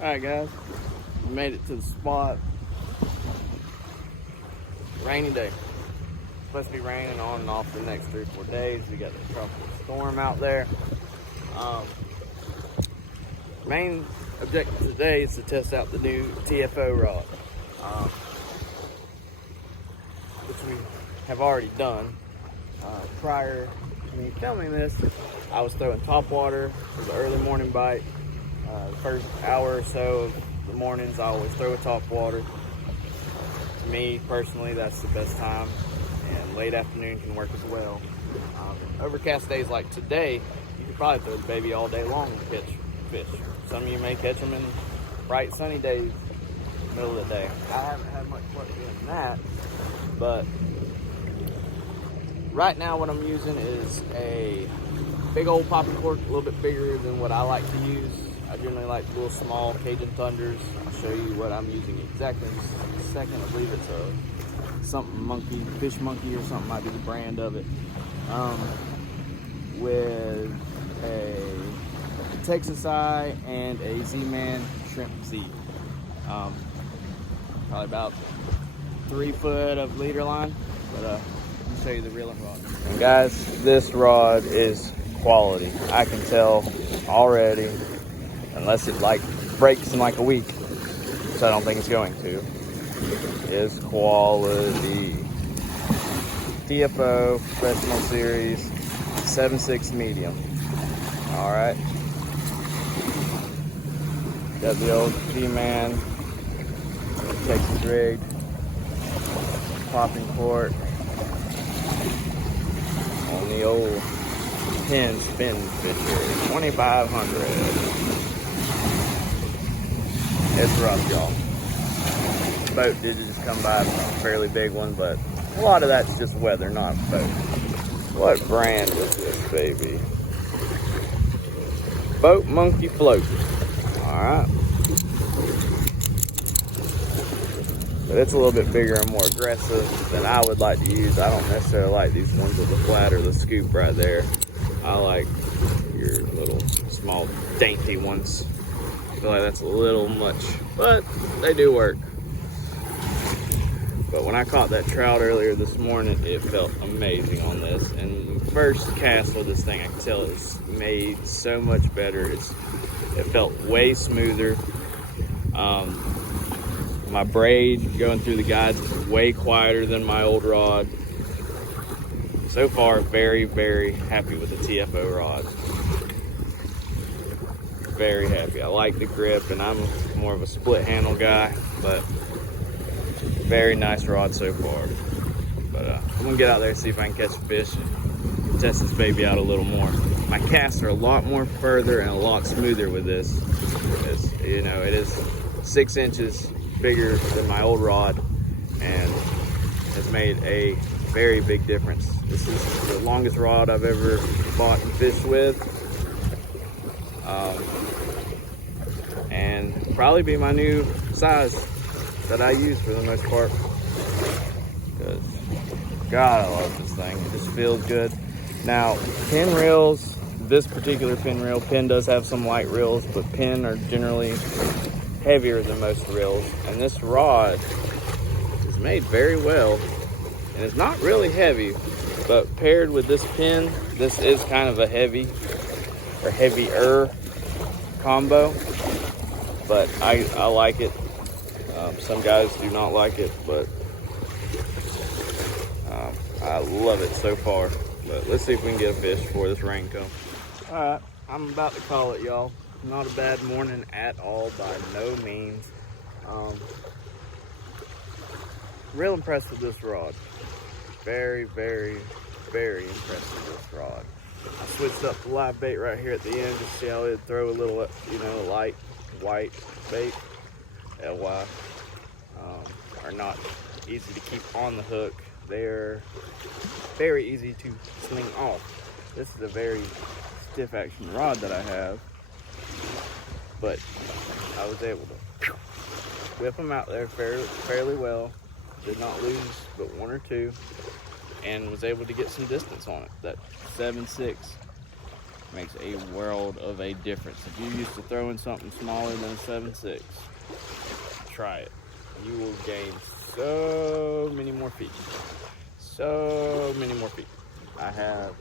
Alright guys, we made it to the spot. Rainy day. Supposed to be raining on and off the next 3 or 4 days. We got the tropical storm out there. Main objective today is to test out the new TFO rod, which we have already done. Prior to me filming this, I was throwing top water for the early morning bite. The first hour or so of the mornings, I always throw a top water. To me, personally, that's the best time, and late afternoon can work as well. Overcast days like today, you could probably throw the baby all day long and catch fish. Some of you may catch them in bright sunny days, middle of the day. I haven't had much luck doing that, but right now what I'm using is a big old popping cork, a little bit bigger than what I like to use. I generally like little small Cajun Thunders. I'll show you what I'm using exactly in a second. I believe it's a something monkey, fish monkey or something might be the brand of it. With a Texas Eye and a Z-Man Shrimp Z. Probably about 3 foot of leader line, but let me show you the reeling rod. And guys, this rod is quality. I can tell already, unless it like breaks in like a week, which I don't think it's going to, is quality. TFO Professional Series 7/6 medium. All right. Got the old G-Man Texas rigged popping cork on the old pin spin fisher 2500. It's rough, y'all. Boat did just come by, a fairly big one, but a lot of that's just weather, not boat. What brand is this baby? Boat Monkey Float. Alright. But it's a little bit bigger and more aggressive than I would like to use. I don't necessarily like these ones with the flat or the scoop right there. I like your little small dainty ones. I feel like that's a little much, but they do work. But when I caught that trout earlier this morning, it felt amazing on this. And first cast with this thing, I can tell it's made so much better. It felt way smoother. My braid going through the guides is way quieter than my old rod. So far, very, very happy with the TFO rod. Very happy. I like the grip, and I'm more of a split handle guy, but very nice rod so far. But I'm gonna get out there and see if I can catch a fish and test this baby out a little more. My casts are a lot more further and a lot smoother with this. You know, it is 6 inches bigger than my old rod and has made a very big difference. This is the longest rod I've ever bought and fished with. And probably be my new size that I use for the most part. Because, God, I love this thing. It just feels good. Now, pin reels, this particular pin reel, pin does have some light reels, but pin are generally heavier than most reels. And this rod is made very well. And it's not really heavy, but paired with this pin, this is kind of a heavy or heavier combo. But I like it. Some guys do not like it, but I love it so far. But let's see if we can get a fish before this rain comes. All right, I'm about to call it, y'all. Not a bad morning at all, by no means. Real impressed with this rod. Very, very, very impressed with this rod. I switched up the live bait right here at the end to see how it'd throw a little, light white bait. LY. Are not easy to keep on the hook. They're very easy to sling off. This is a very stiff action rod that I have, but I was able to whip them out there fairly well. Did not lose but 1 or 2, and was able to get some distance on it. That 7/6 makes a world of a difference. If you're used to throwing something smaller than a 7.6, try it. You will gain so many more feet. So many more feet. I have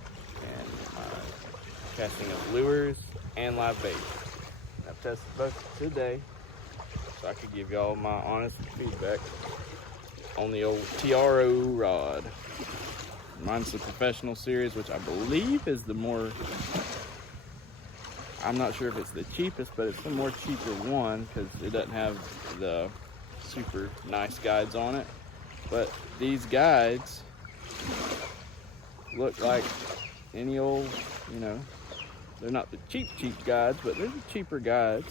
casting of lures and live bait. I've tested both today, so I could give y'all my honest feedback on the old TRO rod. Mine's the professional series, which I believe is the more, I'm not sure if it's the cheapest, but it's the more cheaper one because it doesn't have the super nice guides on it. But these guides look like any old, you know, they're not the cheap guides, but they're the cheaper guides.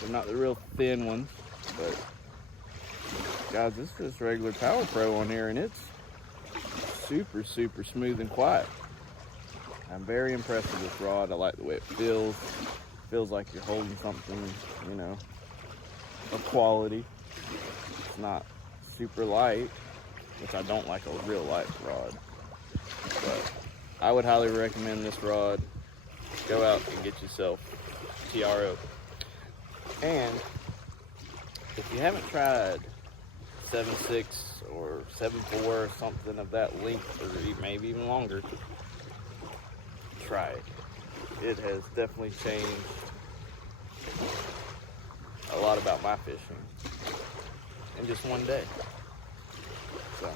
They're not the real thin ones, but guys, this is just regular Power Pro on here, and it's super smooth and quiet. I'm very impressed with this rod. I like the way it feels. Feels like you're holding something, you know, of quality. It's not super light, which I don't like a real light rod. But I would highly recommend this rod. Go out and get yourself TRO. And if you haven't tried 7.6 or 7.4 or something of that length, or maybe even longer, try it. It has definitely changed a lot about my fishing in just one day. So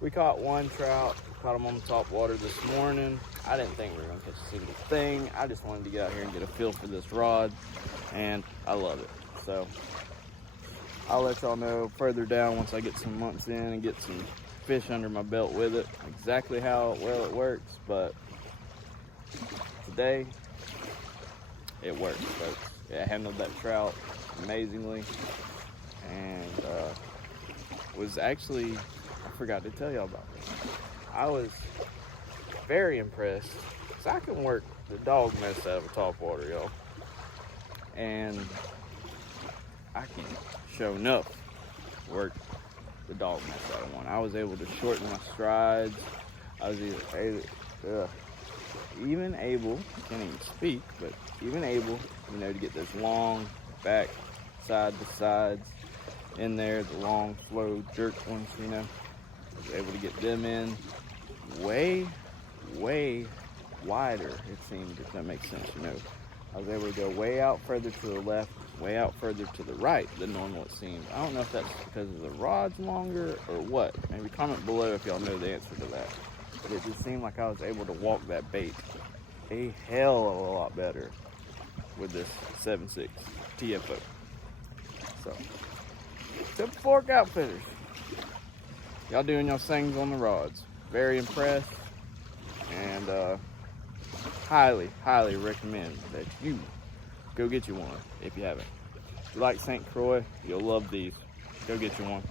we caught one trout, caught him on the top water this morning. I didn't think we were gonna catch a single thing. I just wanted to get out here and get a feel for this rod, and I love it. So I'll let y'all know further down once I get some months in and get some fish under my belt with it, exactly how well it works. But today it worked, folks. It handled that trout amazingly, and was actually, I forgot to tell y'all about this. I was very impressed because I can work the dog mess out of a top water, y'all, and I can show enough work the dog mess out of one. I was able to shorten my strides. I was even able, can't even speak, but even able, you know, to get those long back side to sides in there, the long slow jerk ones, you know. I was able to get them in way wider, it seemed, if that makes sense, you know. I was able to go way out further to the left, way out further to the right than normal, it seemed. I don't know if that's because of the rod's longer or what. Maybe comment below if y'all know the answer to that. But it just seemed like I was able to walk that bait a hell of a lot better with this 7.6 TFO. So, tip fork outfitters. Y'all doing y'all things on the rods. Very impressed, and highly recommend that you go get you one if you haven't. If you like St. Croix, you'll love these. Go get you one.